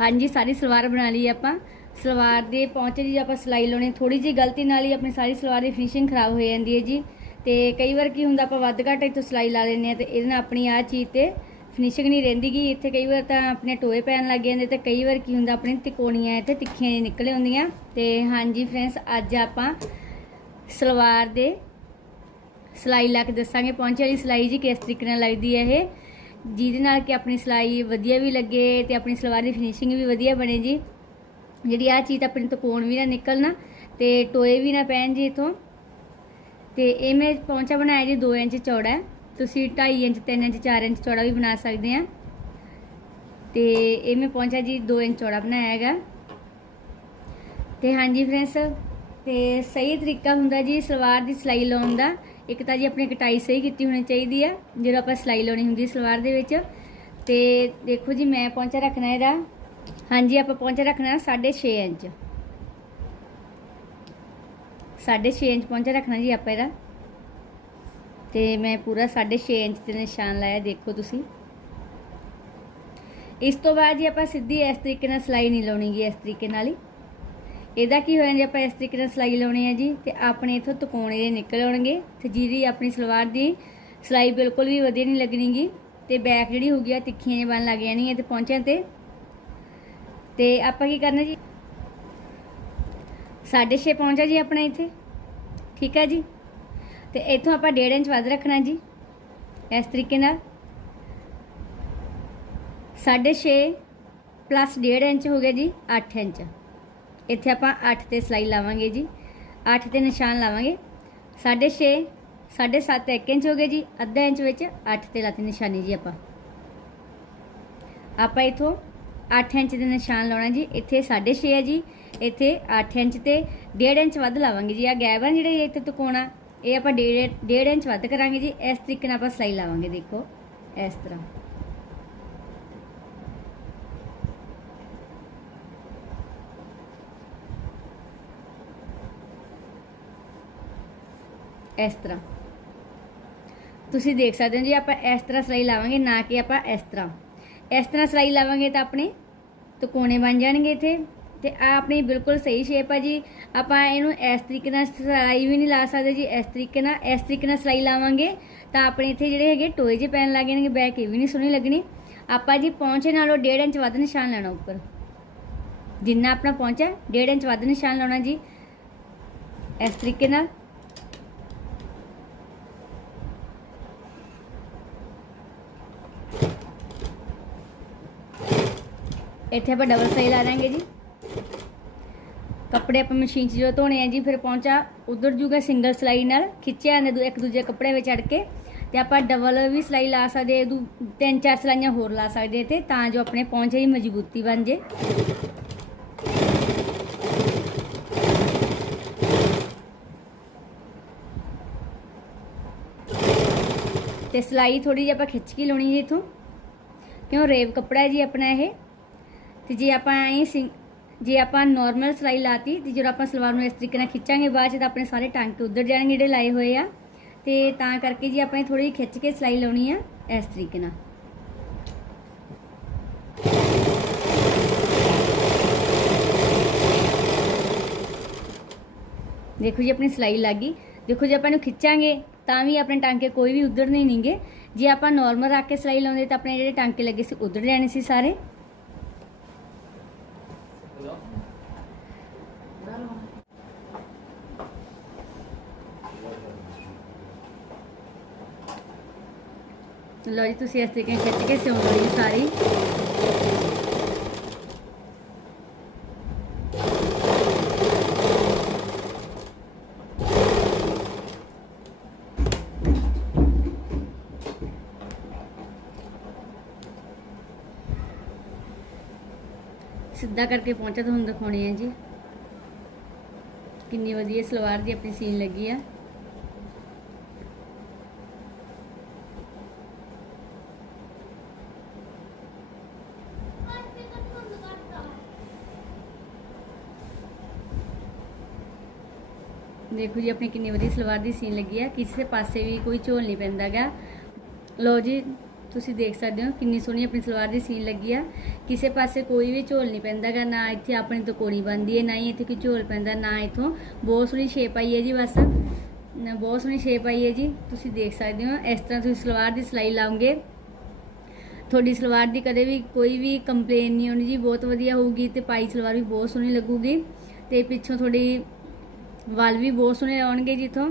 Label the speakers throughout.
Speaker 1: ਹਾਂਜੀ, ਸਾਰੀ ਸਲਵਾਰ ਬਣਾ ਲਈ ਆਪਾਂ। ਸਲਵਾਰ ਦੇ ਪਹੁੰਚੇ ਜੀ ਆਪਾਂ ਸਿਲਾਈ ਲਾਉਣੀ ਥੋੜੀ ਜਿਹੀ ਗਲਤੀ ਨਾਲ ਹੀ ਆਪਣੀ ਸਾਰੀ ਸਲਵਾਰ ਦੀ ਫਿਨਿਸ਼ਿੰਗ ਖਰਾਬ ਹੋ ਜਾਂਦੀ ਹੈ ਜੀ। ਤੇ ਕਈ ਵਾਰ ਕੀ ਹੁੰਦਾ, ਆਪਾਂ ਵੱਧ ਘੱਟ ਇੱਥੋਂ ਸਿਲਾਈ ਲਾ ਲੈਂਦੇ ਆ ਤੇ ਇਹਦੇ ਨਾਲ ਆਪਣੀ ਆ ਚੀਜ਼ ਤੇ ਫਿਨਿਸ਼ਿੰਗ ਨਹੀਂ ਰਹਿੰਦੀ ਗੀ ਇੱਥੇ ਕਈ ਵਾਰ ਤਾਂ ਆਪਣੇ ਟੋਏ ਪੈਣ ਲੱਗ ਜਾਂਦੇ ਤੇ ਕਈ ਵਾਰ ਕੀ ਹੁੰਦਾ, ਆਪਣੀ ਤਿਕੋਣੀਆਂ ਇੱਥੇ ਤਿੱਖੀਆਂ ਜਿਹੀਆਂ ਨਿਕਲੇ ਹੁੰਦੀਆਂ। ਤੇ ਹਾਂਜੀ ਫਰੈਂਡਸ ਅੱਜ ਆਪਾਂ ਸਲਵਾਰ ਦੇ ਸਿਲਾਈ ਲਾ ਕੇ ਦੱਸਾਂਗੇ। ਪਹੁੰਚੇ ਵਾਲੀ ਸਿਲਾਈ ਜੀ ਕਿਸ ਤਰੀਕੇ ਨਾਲ ਲੱਗਦੀ ਹੈ ਇਹ। ਜਿਹਦੇ ਨਾਲ ਕਿ ਆਪਣੀ ਸਿਲਾਈ ਵਧੀਆ ਵੀ ਲੱਗੇ ਤੇ ਆਪਣੀ ਸਲਵਾਰ ਦੀ ਫਿਨਿਸ਼ਿੰਗ ਵੀ ਵਧੀਆ ਬਣੇ ਜੀ। ਜਿਹੜੀ ਆ ਚੀਜ਼ ਆਪਣੀ ਤੋਂ ਕੋਣ ਵੀ ਨਾ ਨਿਕਲਣਾ ਤੇ ਟੋਏ ਵੀ ਨਾ ਪੈਣ ਜੀ ਇਥੋਂ। ਤੇ ਇਹ ਮੈਂ ਪਹੁੰਚਾ ਬਣਾਇਆ ਜੀ 2 ਇੰਚ ਚੌੜਾ। ਤੁਸੀਂ 2.5 ਇੰਚ 3 ਇੰਚ 4 ਇੰਚ ਚੌੜਾ ਵੀ ਬਣਾ ਸਕਦੇ ਆ। ਤੇ ਇਹ ਮੈਂ ਪਹੁੰਚਾ ਜੀ 2 ਇੰਚ ਚੌੜਾ ਬਣਾਇਆ ਹੈਗਾ। ਤੇ ਹਾਂਜੀ ਫਰੈਂਡਸ, ਤੇ ਸਹੀ ਤਰੀਕਾ ਹੁੰਦਾ ਜੀ ਸਲਵਾਰ ਦੀ ਸਿਲਾਈ ਲਾਉਣ ਦਾ। ਇੱਕ ਤਾਂ ਜੀ ਆਪਣੀ ਕਟਾਈ ਸਹੀ ਕੀਤੀ ਹੋਣੀ ਚਾਹੀਦੀ ਆ, ਜਦੋਂ ਆਪਾਂ ਸਿਲਾਈ ਲਾਉਣੀ ਹੁੰਦੀ ਸਲਵਾਰ ਦੇ ਵਿੱਚ। ਤੇ ਦੇਖੋ ਜੀ, ਮੈਂ ਪਹੁੰਚਾ ਰੱਖਣਾ ਇਹਦਾ। ਹਾਂਜੀ, ਆਪਾਂ ਪਹੁੰਚਾ ਰੱਖਣਾ 6.5 ਇੰਚ। 6.5 ਇੰਚ ਪਹੁੰਚਾ ਰੱਖਣਾ ਜੀ ਆਪਾਂ ਇਹਦਾ। ਤੇ ਮੈਂ ਪੂਰਾ 6.5 ਇੰਚ ਤੇ ਨਿਸ਼ਾਨ ਲਾਇਆ, ਦੇਖੋ ਤੁਸੀਂ। ਇਸ ਤੋਂ ਬਾਅਦ ਜੀ ਆਪਾਂ ਸਿੱਧੀ ਇਸ ਤਰੀਕੇ ਨਾਲ ਸਿਲਾਈ ਨਹੀਂ ਲਾਉਣੀ ਜੀ ਇਸ ਤਰੀਕੇ ਨਾਲ ਹੀ। ਇਹਦਾ ਕੀ ਹੋਇਆ ਜੇ? ਆਪਾਂ ਇਸ ਤਰੀਕੇ ਨਾਲ ਸਿਲਾਈ ਲਾਉਣੀ ਹੈ ਜੀ ਤੇ ਆਪਣੇ ਇਥੋਂ ਤਕੋਣੇ ਦੇ ਨਿਕਲ ਆਉਣਗੇ ਤੇ ਜਿਹੜੀ ਆਪਣੀ ਸਲਵਾਰ ਦੀ ਸਿਲਾਈ ਬਿਲਕੁਲ ਵੀ ਵਧੀਆ ਨਹੀਂ ਲੱਗਣੀਗੀ ਤੇ ਬੈਕ ਜਿਹੜੀ ਹੋ ਗਈ ਆ, ਤਿੱਖੀਆਂ ਜਿਹੀਆਂ ਬਣ ਲੱਗ ਜਾਣੀਆਂ ਤੇ ਪਹੁੰਚਿਆਂ ਤੇ। ਤੇ ਆਪਾਂ ਕੀ ਕਰਨਾ ਜੀ? 6.5 ਪਹੁੰਚਾ ਜੀ ਆਪਣਾ ਇੱਥੇ। ਠੀਕ ਹੈ ਜੀ? ਤੇ ਇੱਥੋਂ ਆਪਾਂ 1.5 ਇੰਚ ਵੱਧ ਰੱਖਣਾ ਜੀ, ਇਸ ਤਰੀਕੇ ਨਾਲ। 6.5 ਪਲੱਸ 1.5 ਇੰਚ ਹੋ ਗਿਆ ਜੀ 8 ਇੰਚ। ਇੱਥੇ ਆਪਾਂ 8 ਤੇ ਸਿਲਾਈ ਲਾਵਾਂਗੇ ਜੀ। 8 ਤੇ ਨਿਸ਼ਾਨ ਲਾਵਾਂਗੇ। 6.5 7.5 1 ਇੰਚ ਹੋ ਗਿਆ ਜੀ। ਅੱਧਾ ਇੰਚ ਵਿੱਚ 8 ਤੇ ਲਾਤੀ ਨਿਸ਼ਾਨੀ ਜੀ ਆਪਾਂ। ਆਪਾਂ ਇਥੋਂ 8 ਇੰਚ ਦੇ ਨਿਸ਼ਾਨ ਲਾਉਣਾ ਜੀ। ਇੱਥੇ 6.5 ਹੈ ਜੀ। ਇੱਥੇ 8 ਇੰਚ ਤੇ 1.5 ਇੰਚ ਵੱਧ ਲਾਵਾਂਗੇ ਜੀ। ਆ ਗੈਪ ਆ ਜਿਹੜੇ ਇੱਥੇ ਤਕੋਣਾ। ਇਹ ਆਪਾਂ 1.5 ਇੰਚ ਵੱਧ ਕਰਾਂਗੇ ਜੀ। ਇਸ ਤਰੀਕੇ ਨਾਲ ਆਪਾਂ ਸਿਲਾਈ ਲਾਵਾਂਗੇ ਦੇਖੋ। ਇਸ ਤਰ੍ਹਾਂ। ਇਸ ਤਰ੍ਹਾਂ। ਤੁਸੀਂ ਦੇਖ ਸਕਦੇ ਹੋ ਜੀ ਆਪਾਂ ਇਸ ਤਰ੍ਹਾਂ ਸਿਲਾਈ ਲਾਵਾਂਗੇ, ਨਾ ਕਿ ਆਪਾਂ ਇਸ ਤਰ੍ਹਾਂ। ਇਸ ਤਰ੍ਹਾਂ ਸਿਲਾਈ ਲਾਵਾਂਗੇ ਤਾਂ ਆਪਣੇ ਤਕੋਣੇ ਬਣ ਜਾਣਗੇ ਇੱਥੇ। ਤੇ ਆ ਆਪਣੀ ਬਿਲਕੁਲ ਸਹੀ ਸ਼ੇਪ ਆ ਜੀ। ਆਪਾਂ ਇਹਨੂੰ ਇਸ ਤਰੀਕੇ ਨਾਲ ਸਿਲਾਈ ਵੀ ਨਹੀਂ ਲਾ ਸਕਦੇ ਜੀ। ਇਸ ਤਰੀਕੇ ਨਾਲ, ਇਸ ਤਰੀਕੇ ਨਾਲ ਸਿਲਾਈ ਲਾਵਾਂਗੇ ਤਾਂ ਆਪਣੇ ਇੱਥੇ ਜਿਹੜੇ ਹੈਗੇ ਟੋਏ ਜੇ ਪੈਣ ਲੱਗ ਜਾਣਗੇ ਬੈਕ ਇਹ ਵੀ ਨਹੀਂ ਸੋਹਣੀ ਲੱਗਣੀ। ਆਪਾਂ ਜੀ ਪਹੁੰਚੇ ਨਾਲੋਂ 1.5 ਇੰਚ ਵੱਧ ਨਿਸ਼ਾਨ ਲੈਣਾ ਉੱਪਰ। ਜਿੰਨਾ ਆਪਣਾ ਪਹੁੰਚਾ 1.5 ਇੰਚ ਵੱਧ ਨਿਸ਼ਾਨ ਲਾਉਣਾ ਜੀ। ਇਸ ਤਰੀਕੇ ਨਾਲ ਇੱਥੇ ਆਪਾਂ ਡਬਲ ਸਾਈ ਲਾ ਦਾਂਗੇ ਜੀ। ਕੱਪੜੇ ਆਪਾਂ ਮਸ਼ੀਨ 'ਚ ਜੋ ਧੋਣੇ ਆ ਜੀ, ਫਿਰ ਪਹੁੰਚਾ, ਉਧਰ ਜੂਗਾ ਸਿੰਗਲ ਸਲਾਈ ਨਾਲ, ਖਿੱਚਿਆ ਜਾਂਦੇ ਇੱਕ ਦੂਜੇ ਕੱਪੜੇ ਵਿੱਚ ਅੜ ਕੇ। ਤੇ ਆਪਾਂ ਡਬਲ ਵੀ ਸਲਾਈ ਲਾ ਸਕਦੇ ਦੂ ਤਿੰਨ ਚਾਰ ਸਲਾਈਆਂ ਹੋਰ ਲਾ ਸਕਦੇ ਤੇ ਤਾਂ ਜੋ ਆਪਣੇ ਪਹੁੰਚੇ ਦੀ ਮਜ਼ਬੂਤੀ ਬਣ ਜੇ। ਤੇ ਸਲਾਈ ਥੋੜੀ ਜਿਹੀ ਆਪਾਂ ਖਿੱਚ ਕੇ ਲਾਉਣੀ ਜੀ ਇਥੋਂ। ਕਿਉਂ? ਰੇਵ ਕੱਪੜਾ ਹੈ ਜੀ ਆਪਣਾ ਇਹ। ਤੇ ਜੇ ਆਪਾਂ ਐਂ ਸਿੰ- ਜੇ ਆਪਾਂ ਨਾਰਮਲ ਸਿਲਾਈ ਲਾਤੀ ਤੇ ਜਦੋਂ ਆਪਾਂ ਸਲਵਾਰ ਨੂੰ ਇਸ ਤਰੀਕੇ ਨਾਲ ਖਿੱਚਾਂਗੇ, ਬਾਅਦ ਚ ਤਾਂ ਆਪਣੇ ਸਾਰੇ ਟਾਂਕੇ ਉੱਧਰ ਜਾਣਗੇ ਜਿਹੜੇ ਲਾਏ ਹੋਏ ਆ। ਤੇ ਤਾਂ ਕਰਕੇ ਜੀ ਆਪਾਂ ਥੋੜੀ ਜਿਹੀ ਖਿੱਚ ਕੇ ਸਿਲਾਈ ਲਾਉਣੀ ਆ ਇਸ ਤਰੀਕੇ ਨਾਲ। ਦੇਖੋ ਜੀ, ਆਪਣੀ ਸਿਲਾਈ ਲੱਗ ਗਈ। ਦੇਖੋ ਜੇ ਆਪਾਂ ਇਹਨੂੰ ਖਿੱਚਾਂਗੇ, ਤਾਂ ਵੀ ਆਪਣੇ ਟਾਂਕੇ ਕੋਈ ਵੀ ਉਧਰ ਨਹੀਂ ਨਹੀਂਗੇ ਜੇ ਆਪਾਂ ਨਾਰਮਲ ਰੱਖ ਕੇ ਸਿਲਾਈ ਲਾਉਂਦੇ ਤਾਂ ਆਪਣੇ ਜਿਹੜੇ ਟਾਂਕੇ ਲੱਗੇ ਸੀ ਉਧਰ ਜਾਣੇ ਸੀ ਸਾਰੇ। ਲਓ ਜੀ, ਤੁਸੀਂ ਇਸ ਤਰੀਕੇ ਨਾਲ ਖਿੱਚ ਕੇ ਸਿਉਂ ਲਓ ਸਾਰੀ। ਸਿੱਧਾ ਕਰਕੇ ਪਹੁੰਚਾ, ਤੁਹਾਨੂੰ ਦਿਖਾਉਣੀ ਹੈ ਜੀ। ਕਿੰਨੀ ਵਧੀਆ ਸਲਵਾਰ ਦੀ ਆਪਣੀ ਸੀਨ ਲੱਗੀ ਆ। ਦੇਖੋ ਜੀ, ਆਪਣੀ ਕਿੰਨੀ ਵਧੀਆ ਸਲਵਾਰ ਦੀ ਸੀਨ ਲੱਗੀ ਆ। ਕਿਸੇ ਪਾਸੇ ਵੀ ਕੋਈ ਝੋਲ ਨਹੀਂ ਪੈਂਦਾਗਾ ਲੋ ਜੀ, ਤੁਸੀਂ ਦੇਖ ਸਕਦੇ ਹੋ ਕਿੰਨੀ ਸੋਹਣੀ ਆਪਣੀ ਸਲਵਾਰ ਦੀ ਸੀਨ ਲੱਗੀ ਆ। ਕਿਸੇ ਪਾਸੇ ਕੋਈ ਵੀ ਝੋਲ ਨਹੀਂ ਪੈਂਦਾਗਾ ਨਾ ਇੱਥੇ ਆਪਣੀ ਤੋਂ ਕੋੜੀ ਬੰਦੀ ਹੈ ਨਾ ਹੀ ਇੱਥੇ ਕੋਈ ਝੋਲ ਪੈਂਦਾ, ਨਾ ਇਥੋਂ। ਬਹੁਤ ਸੋਹਣੀ ਸ਼ੇਪ ਆਈ ਹੈ ਜੀ ਬਸ। ਬਹੁਤ ਸੋਹਣੀ ਸ਼ੇਪ ਆਈ ਹੈ ਜੀ। ਤੁਸੀਂ ਦੇਖ ਸਕਦੇ ਹੋ, ਇਸ ਤਰ੍ਹਾਂ ਤੁਸੀਂ ਸਲਵਾਰ ਦੀ ਸਿਲਾਈ ਲਾਉਂਗੇ ਤੁਹਾਡੀ ਸਲਵਾਰ ਦੀ ਕਦੇ ਵੀ ਕੋਈ ਵੀ ਕੰਪਲੇਨ ਨਹੀਂ ਹੋਣੀ ਜੀ, ਬਹੁਤ ਵਧੀਆ ਹੋਊਗੀ ਤੇ ਪਾਈ ਸਲਵਾਰ ਵੀ ਬਹੁਤ ਸੋਹਣੀ ਲੱਗੂਗੀ। ਤੇ ਪਿੱਛੋਂ ਤੁਹਾਡੀ ਵਾਲ ਵੀ ਬਹੁਤ ਸੋਹਣੇ ਆਉਣਗੇ ਜਿੱਥੋਂ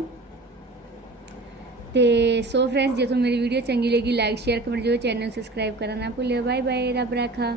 Speaker 1: ਤੇ ਸੋ ਫਰੈਂਡਸ ਜੇ ਤੁਹਾਨੂੰ ਮੇਰੀ ਵੀਡੀਓ ਚੰਗੀ ਲੱਗੀ ਲਾਈਕ ਸ਼ੇਅਰ ਕਮੈਂਟ ਜੋ ਚੈਨਲ ਨੂੰ ਸਬਸਕ੍ਰਾਈਬ ਕਰਨਾ ਨਾ ਭੁੱਲਿਓ। ਬਾਏ ਬਾਏ ਰੱਬ ਰਾਖਾ।